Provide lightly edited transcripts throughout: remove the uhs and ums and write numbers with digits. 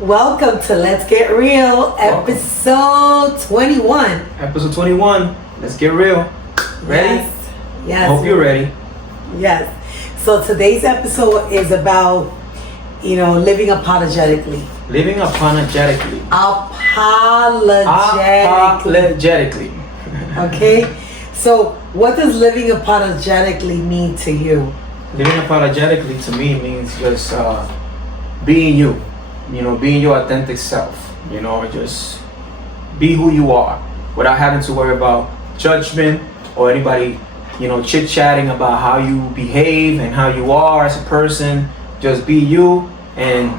Welcome to Let's Get Real, episode 21. Episode 21. Let's get real. Ready? Yes. Hope you're ready. Yes. So today's episode is about, living apologetically. Living apologetically. Apologetically. Okay? So what does living apologetically mean to you? Living apologetically to me means just being you. Being your authentic self. Just be who you are without having to worry about judgment or anybody, chit-chatting about how you behave and how you are as a person. Just be you and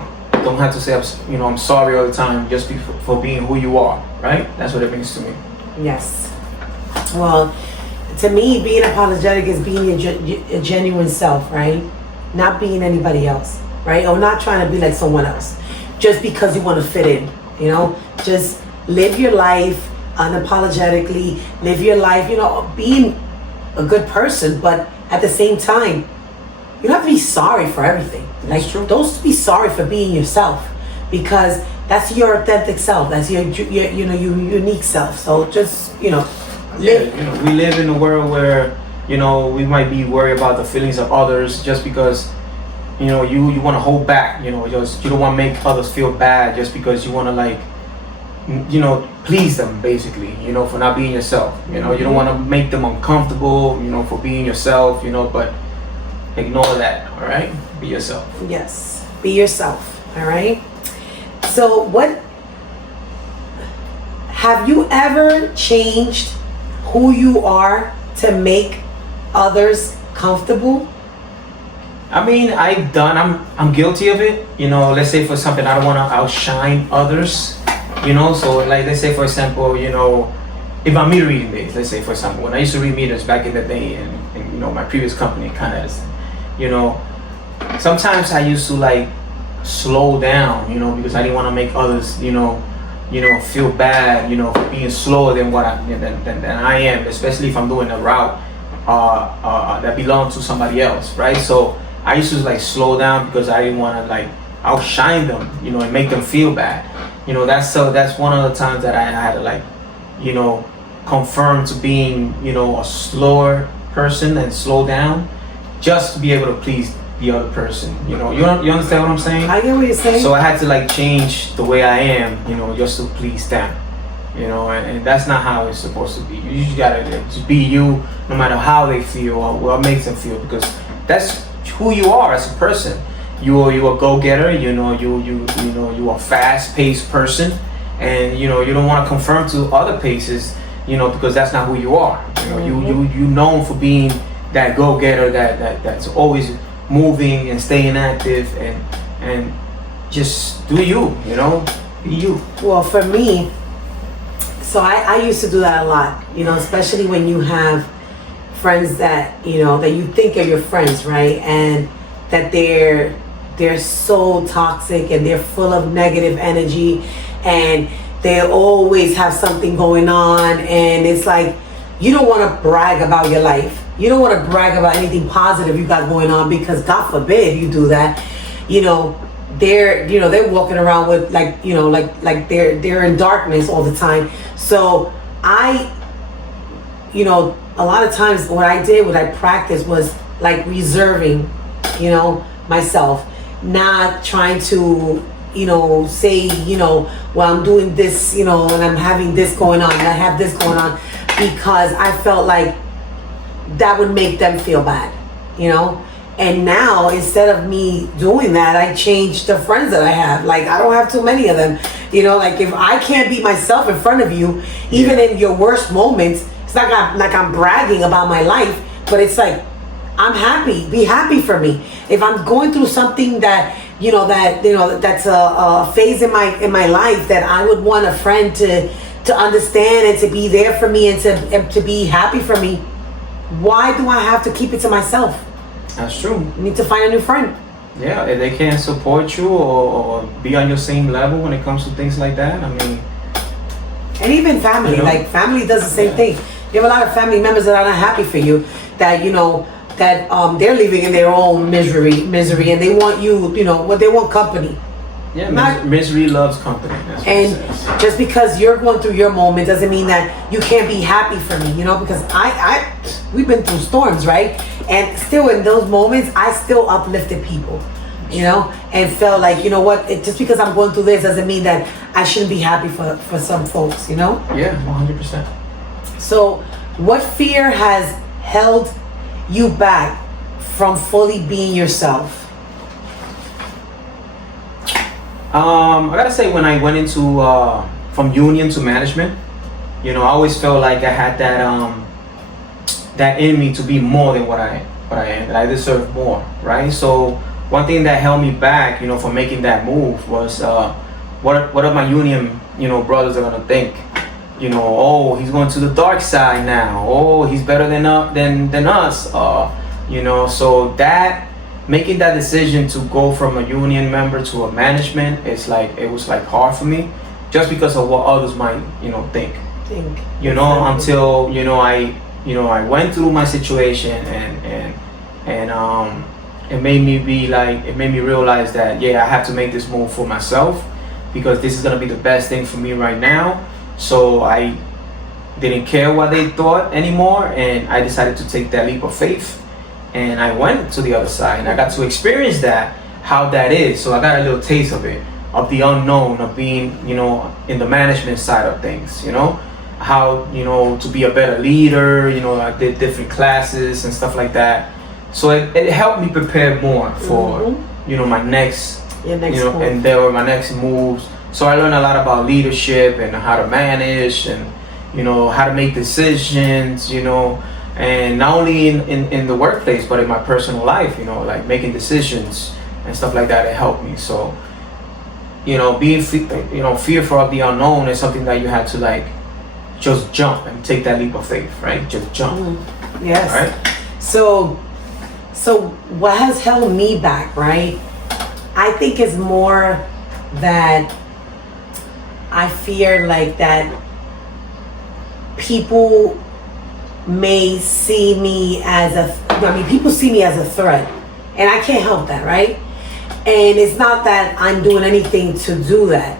don't have to say, I'm sorry all the time. Just be for being who you are, right? That's what it means to me. Yes. Well, to me, being apologetic is being a genuine self, right? Not being anybody else, right? Or not trying to be like someone else just because you want to fit in, Just live your life unapologetically, live your life, being a good person, but at the same time, you don't have to be sorry for everything. That's true. Don't be sorry for being yourself, because that's your authentic self. That's your unique self. So just, live. We live in a world where, we might be worried about the feelings of others just because, you want to hold back, you don't want to make others feel bad just because you want to please them basically, for not being yourself. You don't want to make them uncomfortable, for being yourself, but ignore that, all right? Be yourself. Yes, be yourself, all right? So have you ever changed who you are to make others comfortable? I mean, I'm guilty of it. Let's say for something, I don't want to outshine others. So like, let's say for example, if I'm meter reading days, let's say for example, when I used to read meters back in the day and my previous company kind of, sometimes I used to like slow down, because I didn't want to make others, feel bad, for being slower than than I am, especially if I'm doing a route that belongs to somebody else, right? So I used to like slow down because I didn't want to like outshine them, and make them feel bad. That's one of the times that I had to like, confirm to being, a slower person and slow down just to be able to please the other person. You understand what I'm saying? I get what you're saying. So I had to like change the way I am, just to please them. And that's not how it's supposed to be. You just gotta just be you, no matter how they feel or what makes them feel, because that's who you are as a person. You're a go-getter. You a fast-paced person, and you don't want to conform to other paces, because that's not who you are. You known for being that go-getter that's always moving and staying active and just do you. Be you. Well, for me, so I used to do that a lot, especially when you have friends that, that you think are your friends, right? And that they're so toxic and they're full of negative energy and they always have something going on, and it's like you don't want to brag about your life. You don't want to brag about anything positive you got going on, because God forbid you do that. They're walking around with like they're in darkness all the time. So a lot of times what I practiced was like reserving, myself, not trying to, say, well, I'm doing this, and I'm having this going on, and I have this going on, because I felt like that would make them feel bad, And now, instead of me doing that, I changed the friends that I have. Like, I don't have too many of them. Like if I can't be myself in front of you, even in your worst moments, it's not like I'm bragging about my life, but it's like, I'm happy. Be happy for me. If I'm going through something that's a phase in my life that I would want a friend to understand and to be there for me and to be happy for me, why do I have to keep it to myself? That's true. You need to find a new friend. Yeah, if they can't support you or be on your same level when it comes to things like that, I mean. And even family, like family does the same thing. You have a lot of family members that are not happy for you, that they're living in their own misery, and they want you, they want company. Yeah, Not, misery loves company. That's what and it says. just because you're going through your moment doesn't mean that you can't be happy for me, because we've been through storms, right? And still in those moments, I still uplifted people, and felt like, what, just because I'm going through this doesn't mean that I shouldn't be happy for some folks, Yeah, 100%. So, what fear has held you back from fully being yourself? I gotta say, when I went into from union to management, I always felt like I had that in me to be more than what I am. That I deserve more, right? So one thing that held me back, from making that move was what are my union, brothers are gonna think? Oh, he's going to the dark side now. Oh, he's better than us. So that making that decision to go from a union member to a management, it was hard for me, just because of what others might think. Until I went through my situation and it made me realize that I have to make this move for myself, because this is gonna be the best thing for me right now. So I didn't care what they thought anymore, and I decided to take that leap of faith. And I went to the other side, and I got to experience how that is. So I got a little taste of it, of the unknown, of being, in the management side of things, how, to be a better leader, I did different classes and stuff like that. So it helped me prepare more for, my next, move. And there were my next moves. So I learned a lot about leadership and how to manage and, how to make decisions, and not only in the workplace, but in my personal life, like making decisions and stuff like that. It helped me. So, being fearful of the unknown is something that you have to just jump and take that leap of faith, right? Just jump. Yes. Right. So what has held me back, right? I think it's more that I fear that people may see me as people see me as a threat, and I can't help that, right? And it's not that I'm doing anything to do that,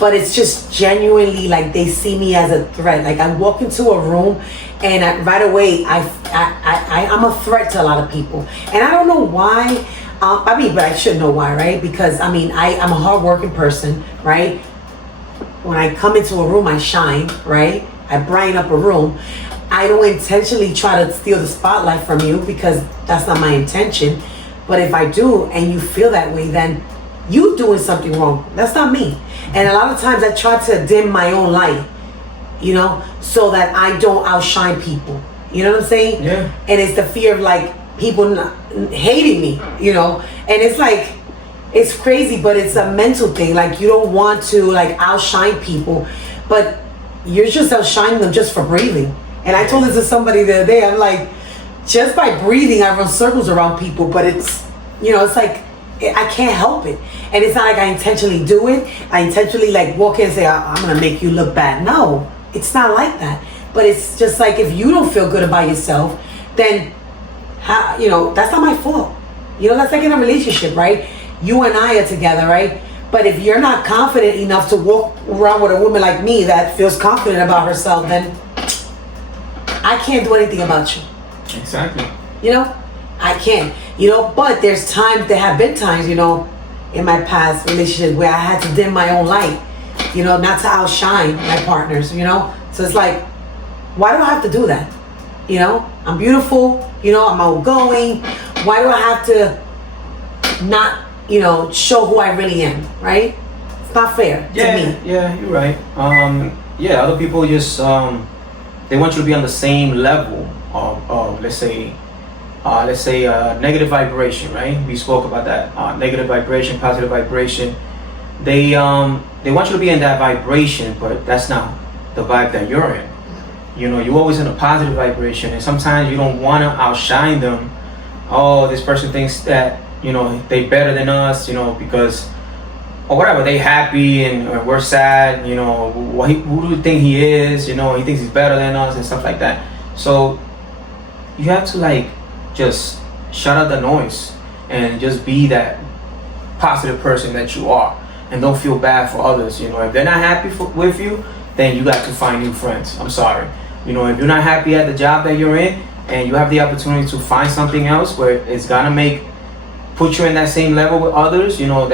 but it's just genuinely they see me as a threat. I walk into a room and right away I'm a threat to a lot of people, and I don't know why. But I should know why, right? Because I'm a hardworking person, right? When I come into a room, I shine, right? I brighten up a room. I don't intentionally try to steal the spotlight from you, because that's not my intention. But if I do, and you feel that way, then you doing something wrong. That's not me. And a lot of times I try to dim my own light, so that I don't outshine people. You know what I'm saying? Yeah. And it's the fear of people hating me, and it's crazy, but it's a mental thing. You don't want to outshine people, but you're just outshining them just for breathing. And I told this to somebody the other day. I'm just by breathing, I run circles around people, but it's I can't help it. And it's not I intentionally do it. I intentionally walk in and say, I'm gonna make you look bad. No, it's not like that. But it's just if you don't feel good about yourself, then that's not my fault. That's in a relationship, right? You and I are together, right? But if you're not confident enough to walk around with a woman like me that feels confident about herself, then I can't do anything about you. Exactly. I can't. But there have been times, in my past relationships where I had to dim my own light, not to outshine my partners, So it's why do I have to do that? I'm beautiful, I'm outgoing. Why do I have to not, show who I really am, right? It's not fair to me. Yeah, you're right. Other people just they want you to be on the same level of let's say negative vibration, right? We spoke about that. Negative vibration, positive vibration. They want you to be in that vibration, but that's not the vibe that you're in. You're always in a positive vibration, and sometimes you don't want to outshine them. Oh, this person thinks that they better than us, because or whatever, they happy and we're sad. Who do you think he is? He thinks he's better than us and stuff like that. So you have to just shut out the noise and just be that positive person that you are. and don't feel bad for others. You know, if they're not happy with you, then you got to find new friends. I'm sorry. You know, if you're not happy at the job that you're in, and you have the opportunity to find something else where it's gonna put you in that same level with others, you know,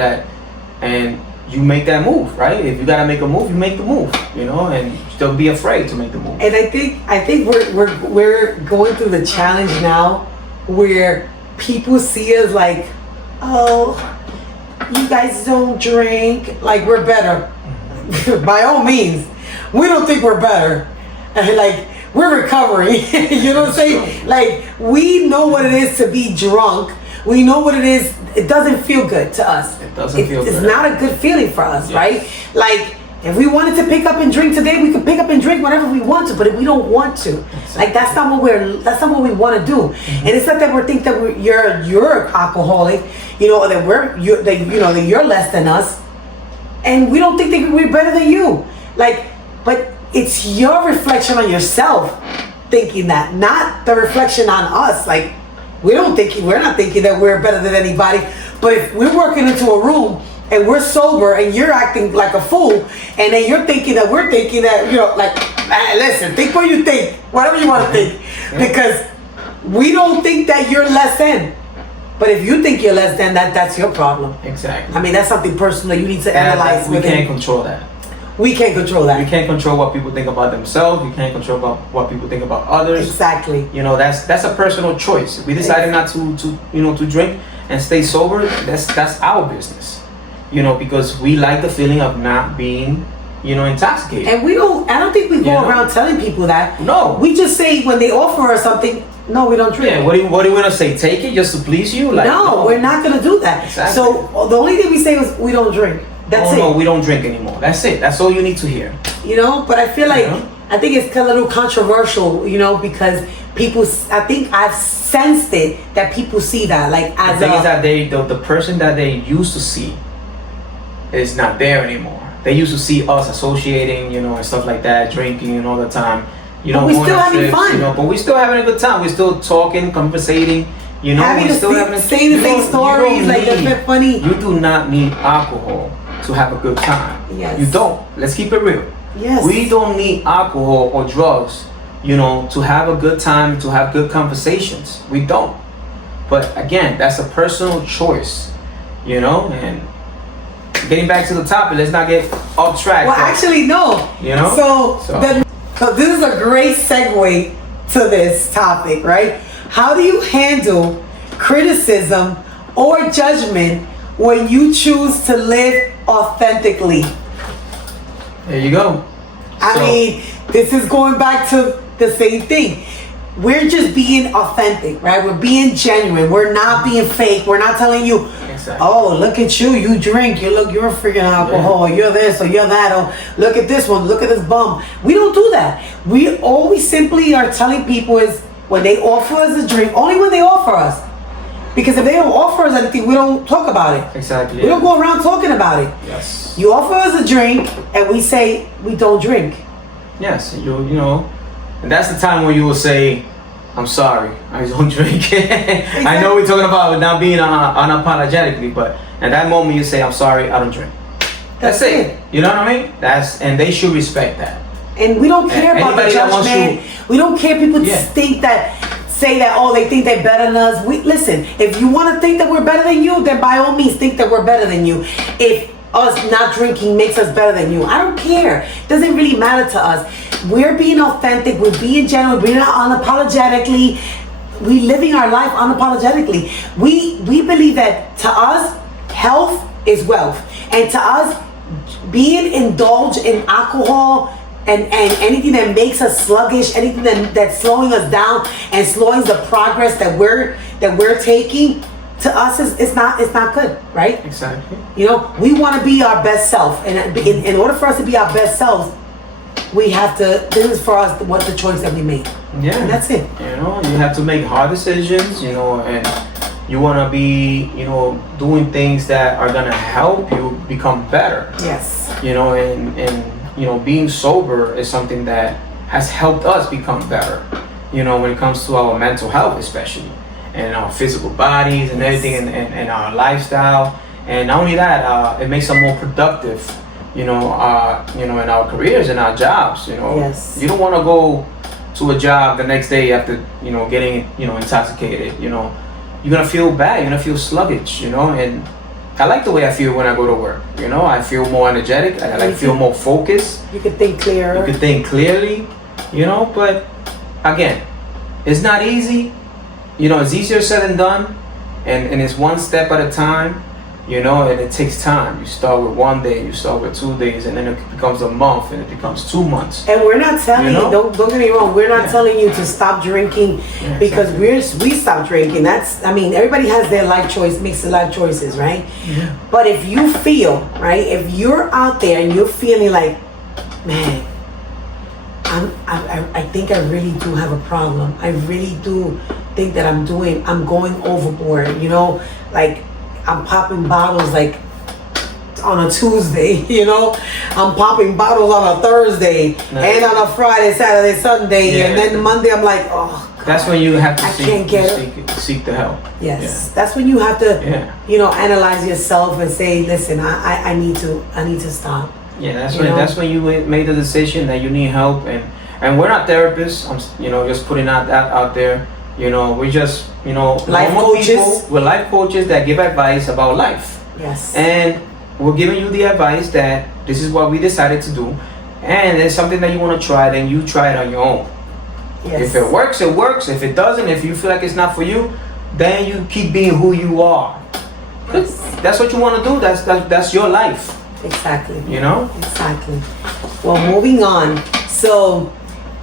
and you make that move, right? If you gotta make a move, you make the move, you know, and don't be afraid to make the move. And I think we're going through the challenge now where people see us like, oh, you guys don't drink, like we're better. By all means, we don't think we're better. Like, we're recovering. You know what I'm saying? Like, we know what it is to be drunk. We know what it is. It doesn't feel good to us. It doesn't feel good. It's not a good feeling for us, Yes. right? Like, if we wanted to pick up and drink today, we could pick up and drink whenever we want to. But if we don't want to, like, that's not what we want to do. Mm-hmm. And it's not that we think that you're alcoholic, you know, or that you're less than us, and we don't think that we're better than you. Like, but it's your reflection on yourself thinking that, not the reflection on us. Like, we're not thinking that we're better than anybody. But if we're working into a room and we're sober and you're acting like a fool, and then you're thinking that we're thinking that, you know, like, listen, think what you think, whatever you want to think, because we don't think that you're less than. But if you think you're less than, that's your problem. Exactly. I mean, that's something personal you need to analyze. We can't control that. We can't control that. We can't control what people think about themselves. We can't control about what people think about others. Exactly. You know, that's a personal choice. If we decided not to drink and stay sober, that's our business. You know, because we like the feeling of not being, you know, intoxicated. And I don't think we go around telling people that. No. We just say when they offer us something, no, we don't drink. Yeah, what do you want to say? Take it just to please you? Like, no, we're not going to do that. Exactly. So the only thing we say is we don't drink. That's it. No, we don't drink anymore. That's it. That's all you need to hear. You know, but I feel like, Yeah. I think it's a little controversial, you know, because people, I think I've sensed it, that people see that, like, as The thing is that the person that they used to see is not there anymore. They used to see us associating, you know, and stuff like that, drinking and all the time. You know, But we going still on having trips, fun. You know, but we still having a good time. We're still talking, conversating. You know, having we're the still having saying the you same don't- stories, you like, don't that's been funny. You do not need alcohol to have a good time. Yes. You don't. Let's keep it real. Yes. We don't need alcohol or drugs, you know, to have a good time, to have good conversations. We don't. But again, that's a personal choice, you know. And getting back to the topic, let's not get off track. Well, but, actually, no. you know. So this is a great segue to this topic, right? How do you handle criticism or judgment when you choose to live authentically? There you go. I mean, this is going back to the same thing. We're just being authentic, right? We're being genuine. We're not being fake. We're not telling you, Exactly. oh, look at you, you drink, you're a freaking alcohol, you're this or you're that, or look at this one, look at this bum. We don't do that. We always simply are telling people is when they offer us a drink, only when they offer us. Because if they don't offer us anything, we don't talk about it. Exactly. We don't go around talking about it. Yes. You offer us a drink and we say we don't drink. Yes. You know, and that's the time where you will say, I'm sorry, I don't drink. I know we're talking about not being unapologetically, but at that moment you say, I'm sorry, I don't drink. That's it. You know what I mean? And they should respect that. And we don't care about the anybody that wants judgment. We don't care people say that, oh, they think they're better than us. Listen, if you want to think that we're better than you, then by all means think that we're better than you. If us not drinking makes us better than you, I don't care. It doesn't really matter to us. We're being authentic. We're being genuine. We're being unapologetically. We living our life unapologetically. We believe that to us, health is wealth. And to us, being indulged in alcohol and anything that makes us sluggish, anything that's slowing us down and slowing the progress that we're taking, to us it's not good, right? Exactly. You know, we want to be our best self, and in order for us to be our best selves, we have to. This is for us what the choice that we make. Yeah, and that's it. You know, you have to make hard decisions. You know, and you want to be, you know, doing things that are gonna help you become better. Yes. You know, and you know, being sober is something that has helped us become better. You know, when it comes to our mental health, especially, and our physical bodies and everything, and our lifestyle. And not only that, it makes us more productive, in our careers and our jobs. Yes. You don't want to go to a job the next day after, getting, intoxicated. You're gonna feel bad. You're gonna feel sluggish. And I like the way I feel when I go to work. I feel more energetic. I feel more focused. You can think clearer. You can think clearly. But again, it's not easy. It's easier said than done, and it's one step at a time. And it takes time. You start with 1 day, you start with 2 days, and then it becomes a month, and it becomes 2 months. And we're not telling you, don't get me wrong, we're not telling you to stop drinking because we stopped drinking. Everybody has their life choice, makes their life choices, right? Yeah. But if you feel, right, if you're out there and you're feeling like, man, I think I really do have a problem. I really do think that I'm going overboard, like I'm popping bottles like on a Tuesday, I'm popping bottles on a Thursday and on a Friday, Saturday, Sunday, and then Monday I'm like, oh God, that's when you have to seek the help. Yes, that's when you have to, analyze yourself and say, listen, I need to stop. Yeah, that's when you made the decision that you need help, and we're not therapists. I'm just putting that out there. We're just life coaches. People. We're life coaches that give advice about life. Yes. And we're giving you the advice that this is what we decided to do, and it's something that you want to try. Then you try it on your own. Yes. If it works, it works. If it doesn't, if you feel like it's not for you, then you keep being who you are. Yes. That's what you want to do. That's your life. Exactly. Exactly. Well, moving on. So,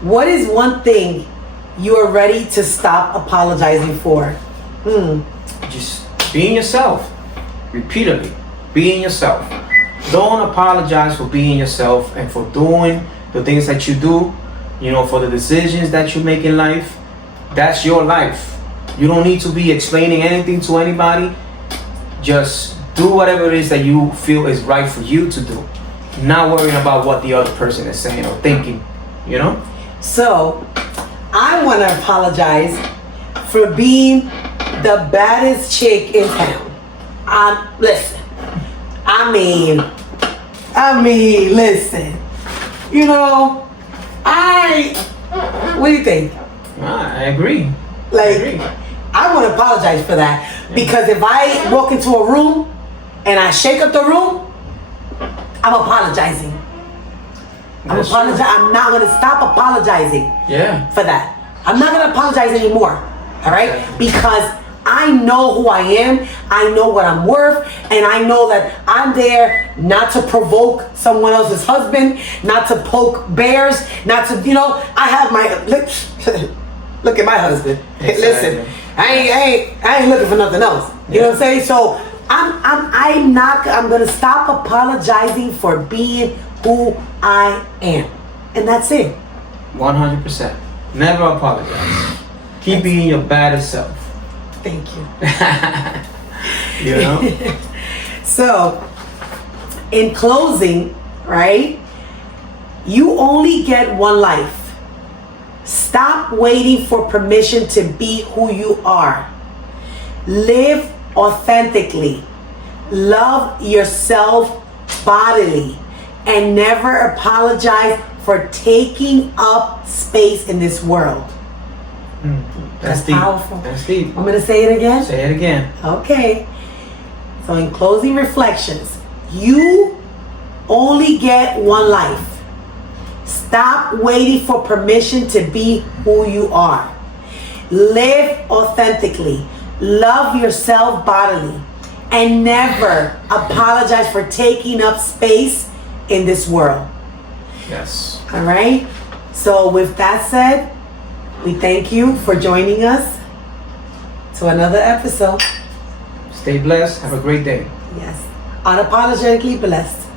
what is one thing you are ready to stop apologizing for? Just being yourself. Repeatedly. Being yourself. Don't apologize for being yourself and for doing the things that you do, for the decisions that you make in life. That's your life. You don't need to be explaining anything to anybody. Just do whatever it is that you feel is right for you to do. Not worrying about what the other person is saying or thinking, So, I want to apologize for being the baddest chick in town. Listen. Listen. What do you think? I agree. I want to apologize for that because if I walk into a room and I shake up the room, I'm apologizing. I'm not going to stop apologizing for that. I'm not going to apologize anymore. All right? Because I know who I am. I know what I'm worth. And I know that I'm there not to provoke someone else's husband, not to poke bears, not to, I have my, look at my husband. Exactly. Listen, I ain't looking for nothing else. You know what I'm saying? So I'm going to stop apologizing for being who I am. And that's it. 100%. Never apologize. Keep being your baddest self. Thank you. So, in closing, right? You only get one life. Stop waiting for permission to be who you are. Live authentically. Love yourself bodily. And never apologize for taking up space in this world. That's deep. Powerful. That's deep. I'm going to say it again? Say it again. Okay. So in closing reflections, you only get one life. Stop waiting for permission to be who you are. Live authentically. Love yourself bodily. And never apologize for taking up space in this world. Yes. All right. So with that said, we thank you for joining us to another episode. Stay blessed. Have a great day. Yes. Unapologetically blessed.